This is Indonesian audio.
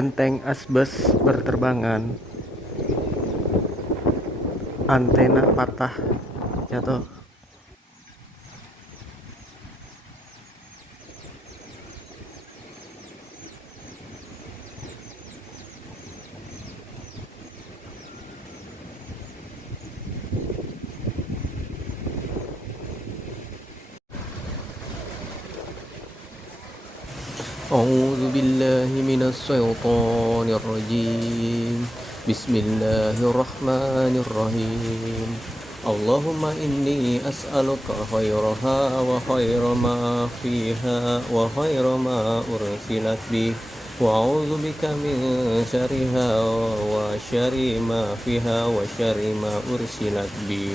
Genteng asbes berterbangan, antena patah jatuh. أعوذ بالله من الشيطان الرجيم. بسم الله الرحمن الرحيم. اللهم إني أسألك خيرها وخير ما فيها وخير ما أرسلت به وأعوذ بك من شرها وشر ما فيها وشر ما أرسلت به.